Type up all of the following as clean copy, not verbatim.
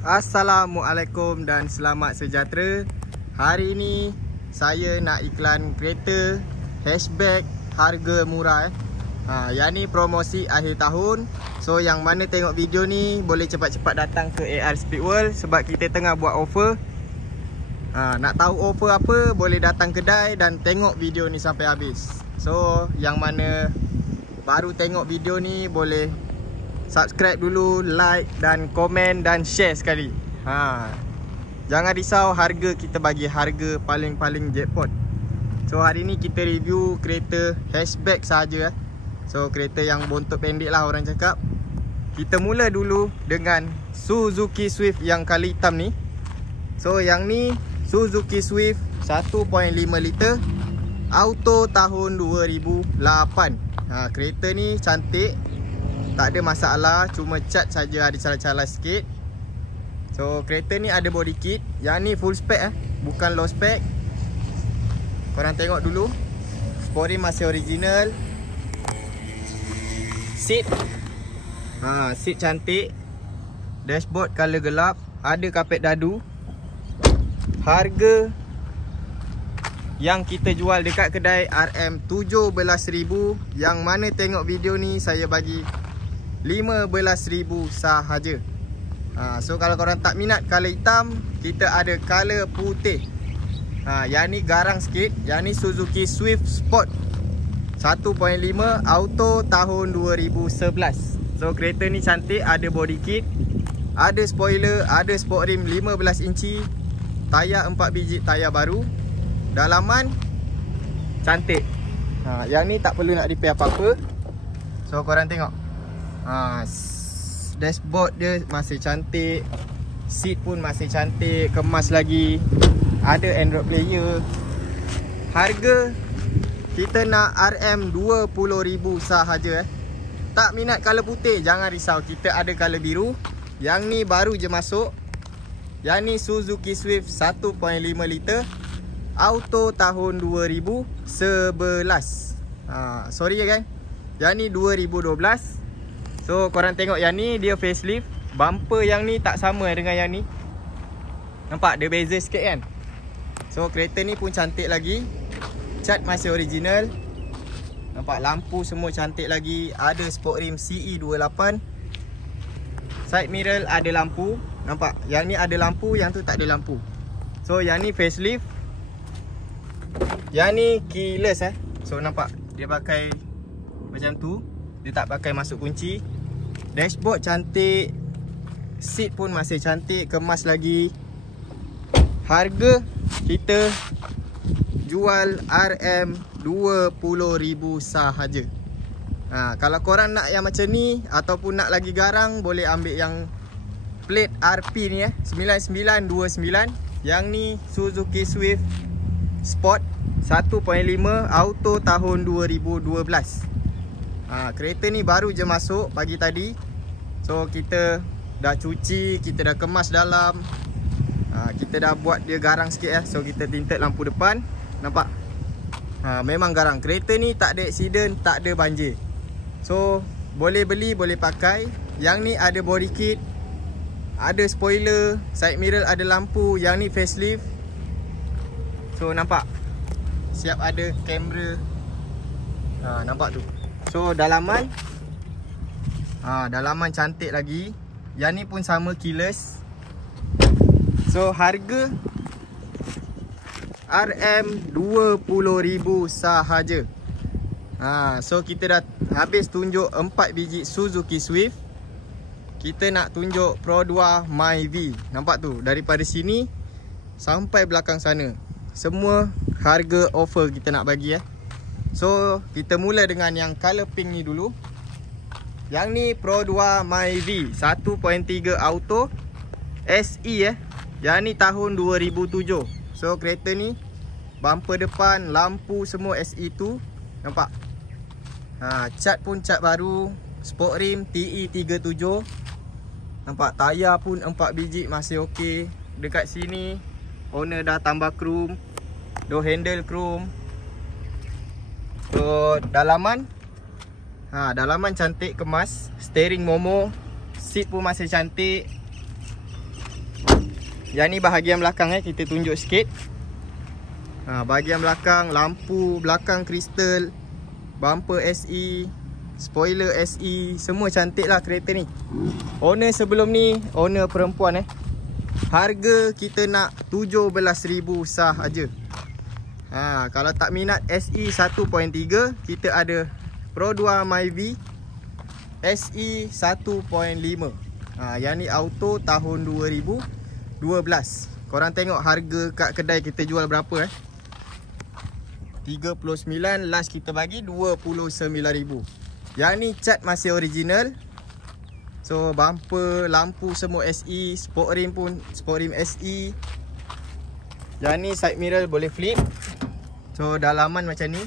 Assalamualaikum dan selamat sejahtera. Hari ini saya nak iklan kereta hatchback harga murah yang ni promosi akhir tahun. So yang mana tengok video ni boleh cepat-cepat datang ke AR Speed World sebab kita tengah buat offer. Nak tahu offer apa, boleh datang kedai dan tengok video ni sampai habis. So yang mana baru tengok video ni boleh subscribe dulu, like dan komen dan share sekali. Jangan risau, harga kita bagi harga paling-paling jackpot. So hari ni kita review kereta hatchback saja. So kereta yang bontot pendek lah orang cakap. Kita mula dulu dengan Suzuki Swift yang kali hitam ni. So yang ni Suzuki Swift 1.5 liter auto tahun 2008. Kereta ni cantik, tak ada masalah, cuma cat saja ada calar-calar sikit. So kereta ni ada body kit. Yang ni full spec bukan low spec. Korang tengok dulu. Sporing masih original. Seat seat cantik. Dashboard color gelap. Ada kapet dadu. Harga yang kita jual dekat kedai RM17,000. Yang mana tengok video ni saya bagi RM15,000 sahaja. So kalau korang tak minat color hitam, kita ada color putih. Yang ni garang sikit. Yang ni Suzuki Swift Sport 1.5 auto tahun 2011. So kereta ni cantik, ada body kit, ada spoiler, ada sport rim 15 inci, tayar 4 biji tayar baru. Dalaman cantik. Yang ni tak perlu nak repair apa-apa. So korang tengok. Dashboard dia masih cantik. Seat pun masih cantik, kemas lagi. Ada Android player. Harga kita nak RM20,000 sahaja. Tak minat color putih, jangan risau, kita ada color biru. Yang ni baru je masuk. Yang ni Suzuki Swift 1.5 liter auto tahun 2011. Sorry ya guys, yang ni 2012. So korang tengok yang ni dia facelift. Bumper yang ni tak sama dengan yang ni. Nampak dia beza sikit kan. So kereta ni pun cantik lagi. Cat masih original. Nampak lampu semua cantik lagi. Ada sport rim CE28. Side mirror ada lampu. Nampak yang ni ada lampu, yang tu tak ada lampu. So yang ni facelift. Yang ni keyless So nampak dia pakai macam tu. Dia tak pakai masuk kunci. Dashboard cantik. Seat pun masih cantik, kemas lagi. Harga kita jual RM20,000 sahaja. Kalau korang nak yang macam ni ataupun nak lagi garang, boleh ambil yang plate RP ni 9929. Yang ni Suzuki Swift Sport 1.5 auto tahun 2012. Kereta ni baru je masuk pagi tadi. So kita dah cuci, kita dah kemas dalam. Kita dah buat dia garang sikit So kita tinted lampu depan. Nampak? Memang garang. Kereta ni tak ada accident, tak ada banjir. So boleh beli, boleh pakai. Yang ni ada body kit, ada spoiler, side mirror ada lampu. Yang ni facelift. So nampak? Siap ada kamera. Nampak tu. So dalaman dalaman cantik lagi. Yang ni pun sama keyless. So harga RM20,000 sahaja. So kita dah habis tunjuk 4 biji Suzuki Swift. Kita nak tunjuk Pro 2 Myvi. Nampak tu, daripada sini sampai belakang sana semua harga offer kita nak bagi So kita mula dengan yang color pink ni dulu. Yang ni Pro 2 Myvi 1.3 auto SE Yang ni tahun 2007. So kereta ni bumper depan, lampu semua SE2. Nampak? Cat pun cat baru. Sport rim TE37. Nampak tayar pun 4 biji masih okey. Dekat sini owner dah tambah chrome. Door handle chrome. So dalaman dalaman cantik, kemas. Steering Momo. Seat pun masih cantik. Yang ni bahagian belakang kita tunjuk sikit. Bahagian belakang, lampu belakang kristal, bumper SE, spoiler SE, semua cantik lah kereta ni. Owner sebelum ni, owner perempuan Harga kita nak 17,000 sahaja. Kalau tak minat SE 1.3, kita ada Pro 2 Myvi SE 1.5. Yang ni auto tahun 2012. Korang tengok harga kat kedai kita jual berapa 39, last kita bagi 29,000. Yang ni cat masih original. So bumper, lampu semua SE, sport rim pun sport rim SE. Yang ni side mirror boleh flip. So dalaman macam ni.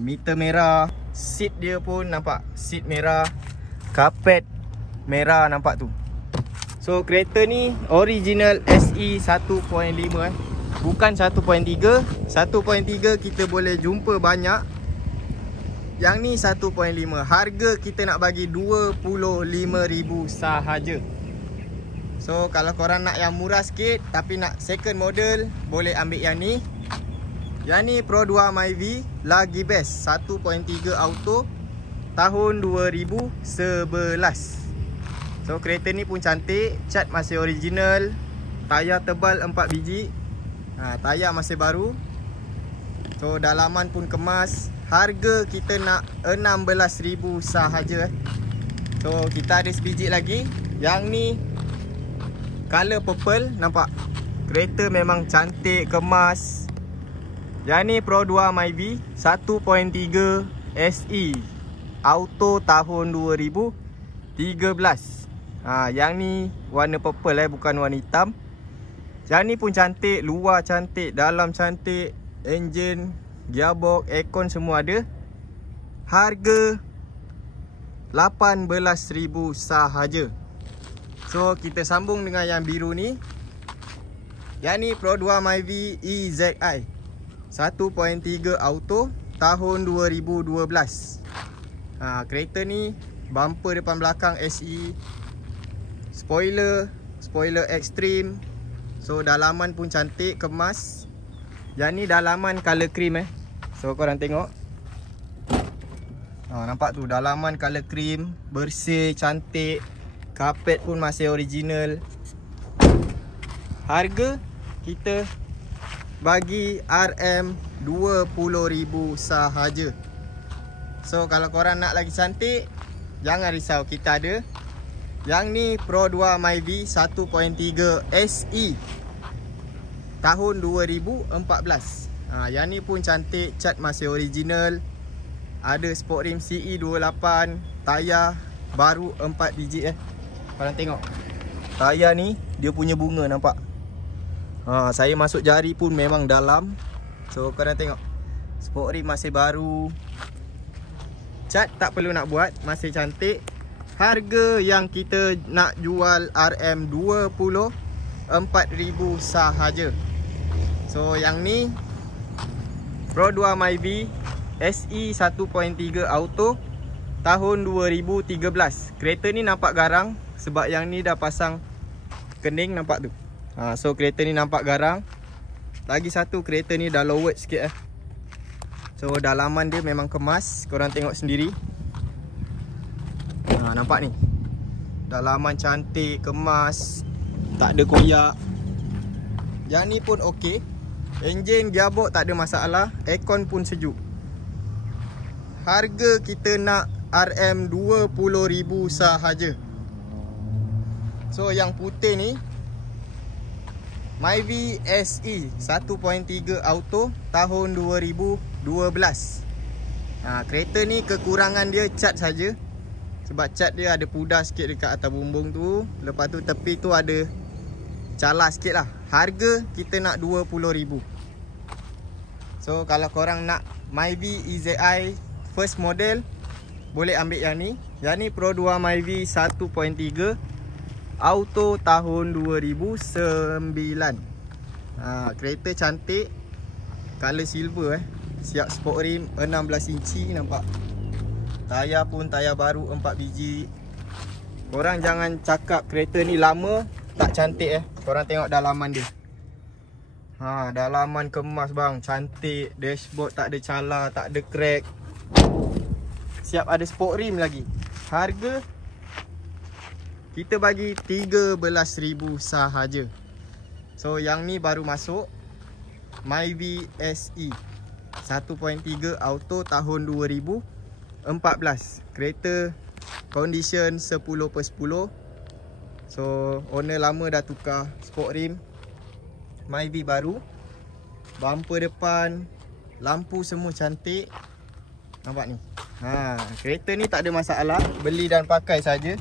Meter merah. Seat dia pun nampak, seat merah. Karpet merah nampak tu. So kereta ni original SE 1.5 bukan 1.3. 1.3 kita boleh jumpa banyak. Yang ni 1.5. Harga kita nak bagi 25,000 sahaja. So kalau korang nak yang murah sikit tapi nak second model, boleh ambil yang ni. Yang ni Pro 2 Myvi lagi best, 1.3 auto tahun 2011. So kereta ni pun cantik, cat masih original, tayar tebal 4 biji. Tayar masih baru. So dalaman pun kemas. Harga kita nak 16,000 sahaja. So kita ada sebiji lagi. Yang ni color purple, nampak kereta memang cantik, kemas. Yang ni Pro 2 Myvi 1.3 SE auto tahun 2013. Yang ni warna purple bukan warna hitam. Yang ni pun cantik, luar cantik, dalam cantik, enjin, gearbox, aircon semua ada. Harga 18,000 sahaja. So kita sambung dengan yang biru ni. Yang ni Pro 2 Myvi EZI 1.3 auto tahun 2012. Kereta ni bumper depan belakang SE, spoiler extreme. So dalaman pun cantik, kemas. Yang ni dalaman color cream So korang tengok. Nampak tu dalaman color cream, bersih, cantik. Karpet pun masih original. Harga kita bagi RM20,000 sahaja. So kalau korang nak lagi cantik, jangan risau, kita ada. Yang ni Pro 2 Myvi 1.3 SE tahun 2014. Yang ni pun cantik, cat masih original. Ada sport rim CE28, tayar baru 4 biji Korang tengok. Tayar ni dia punya bunga, nampak. Saya masuk jari pun memang dalam. So korang tengok. Sport rim masih baru. Cat tak perlu nak buat, masih cantik. Harga yang kita nak jual RM24,000 sahaja. So yang ni Pro 2 Myvi SE 1.3 auto tahun 2013. Kereta ni nampak garang sebab yang ni dah pasang kening, nampak tu. So kereta ni nampak garang. Lagi satu, kereta ni dah lowered sikit So dalaman dia memang kemas, korang tengok sendiri. Nampak ni, dalaman cantik, kemas, tak ada koyak. Yang ni pun okey. Enjin, gearbox tak ada masalah. Aircon pun sejuk. Harga kita nak RM20,000 sahaja. So yang putih ni Myvi SE 1.3 auto tahun 2012. Kereta ni kekurangan dia cat saja. Sebab cat dia ada pudar sikit dekat atas bumbung tu. Lepas tu tepi tu ada calar sikit lah. Harga kita nak 20,000. So kalau korang nak Myvi EZI first model, boleh ambil yang ni. Yang ni Pro 2 Myvi 1.3 auto tahun 2009. Kereta cantik, color silver siap sport rim 16 inci, nampak. Tayar pun tayar baru 4 biji. Korang jangan cakap kereta ni lama, tak cantik Korang tengok dalaman dia. Dalaman kemas bang, cantik. Dashboard tak ada cala, tak ada crack. Siap ada sport rim lagi. Harga kita bagi 13,000 sahaja. So yang ni baru masuk, Myvi SE 1.3 auto tahun 2014. Kereta condition 10/10. So owner lama dah tukar sport rim. Myvi baru. Bumper depan, lampu semua cantik. Nampak ni. Kereta ni tak ada masalah, beli dan pakai saja.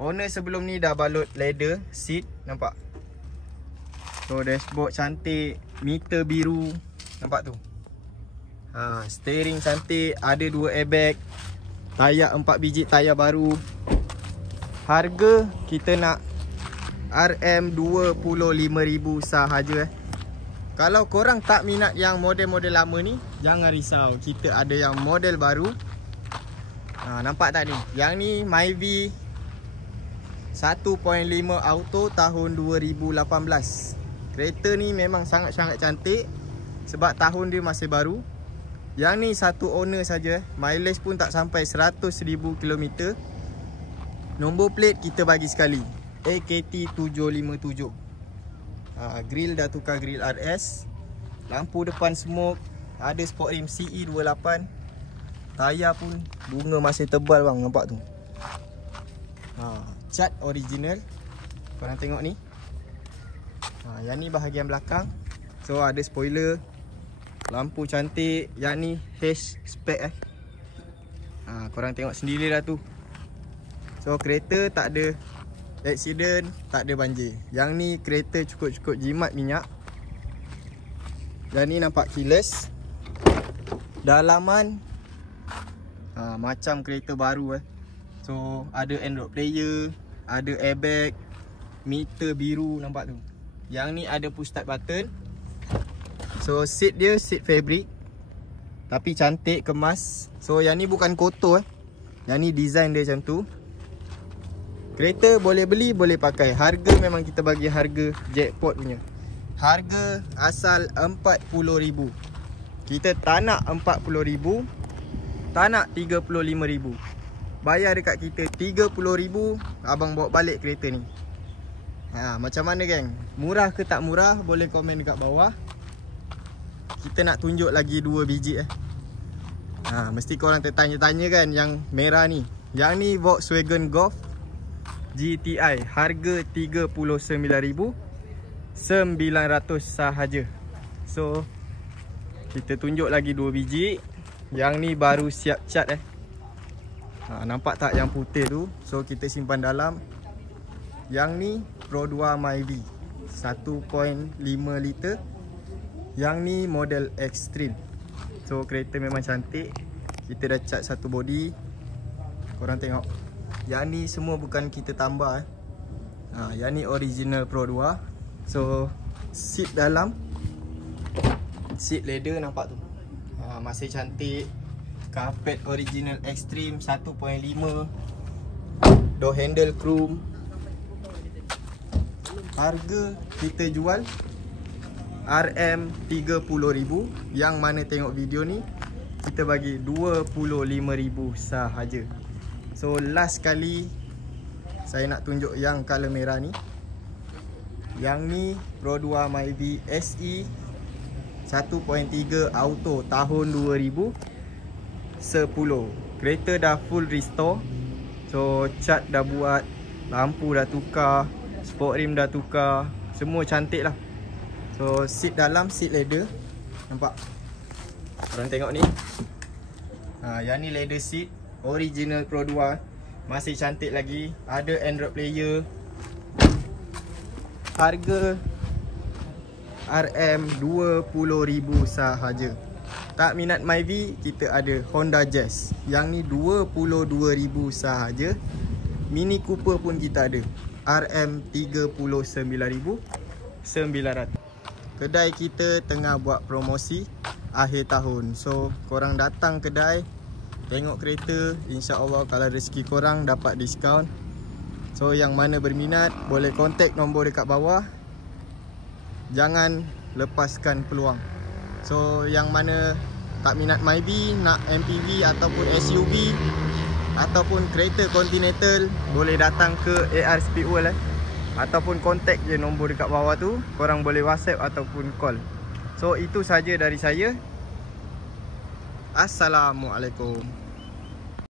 Owner sebelum ni dah balut leather seat, nampak. So dashboard cantik, meter biru, nampak tu. Steering cantik, ada 2 airbag. Tayar 4 biji tayar baru. Harga kita nak RM25,000 sahaja. Kalau korang tak minat yang model-model lama ni, jangan risau, kita ada yang model baru. Nampak tak ni? Yang ni Myvi 1.5 auto tahun 2018. Kereta ni memang sangat-sangat cantik sebab tahun dia masih baru. Yang ni satu owner saja, mileage pun tak sampai 100,000 km. Nombor plate kita bagi sekali, AKT 757. Grill dah tukar grill RS. Lampu depan smoke. Ada sport rim CE28. Tayar pun bunga masih tebal bang, nampak tu. Cat original. Korang tengok ni. Yang ni bahagian belakang. So ada spoiler. Lampu cantik. Yang ni H-spec korang tengok sendiri lah tu. So kereta tak ada accident, tak ada banjir. Yang ni kereta cukup-cukup jimat minyak. Yang ni nampak keyless. Dalaman macam kereta baru So ada Android player, ada airbag, meter biru, nampak tu. Yang ni ada push start button. So seat dia seat fabric, tapi cantik, kemas. So yang ni bukan kotor Yang ni design dia macam tu. Kereta boleh beli, boleh pakai. Harga memang kita bagi harga jackpot punya. Harga asal 40,000. Kita tak nak 40,000, tak nak 35,000. Bayar dekat kita 30,000, abang bawa balik kereta ni. Macam mana geng? Murah ke tak murah? Boleh komen dekat bawah. Kita nak tunjuk lagi 2 biji mesti korang tertanya-tanya kan yang merah ni. Yang ni Volkswagen Golf GTI. Harga 39,900 sahaja. So kita tunjuk lagi 2 biji. Yang ni baru siap cat nampak tak yang putih tu? So kita simpan dalam. Yang ni Pro 2 Myvi 1.5 liter. Yang ni model Extreme. So kereta memang cantik. Kita dah cat satu body. Korang tengok. Yang ni semua bukan kita tambah yang ni original Pro 2. So seat dalam, seat leather, nampak tu. Masih cantik. Carpet original Extreme 1.5. Door handle chrome. Harga kita jual RM30,000. Yang mana tengok video ni, kita bagi 25,000 sahaja. So last kali saya nak tunjuk yang color merah ni. Yang ni Pro 2 Myvi SE 1.3 auto tahun 2010. Kereta dah full restore. So cat dah buat, lampu dah tukar, sport rim dah tukar, semua cantik lah. So seat dalam, seat leather, nampak? Korang tengok ni. Yang ni leather seat original Pro 2. Masih cantik lagi. Ada Android player. Harga RM20,000 sahaja. Tak minat Myvi, kita ada Honda Jazz. Yang ni 22,000 sahaja. Mini Cooper pun kita ada, RM39,900. Kedai kita tengah buat promosi akhir tahun. So korang datang kedai, tengok kereta, insya-Allah kalau rezeki korang dapat diskaun. So So yang mana berminat boleh kontak nombor dekat bawah. Jangan lepaskan peluang. So yang mana tak minat Myvi, nak MPV ataupun SUV ataupun kereta Continental, boleh datang ke AR Speedworld ataupun kontak je nombor dekat bawah tu. Korang boleh WhatsApp ataupun call. So itu saja dari saya. Assalamualaikum.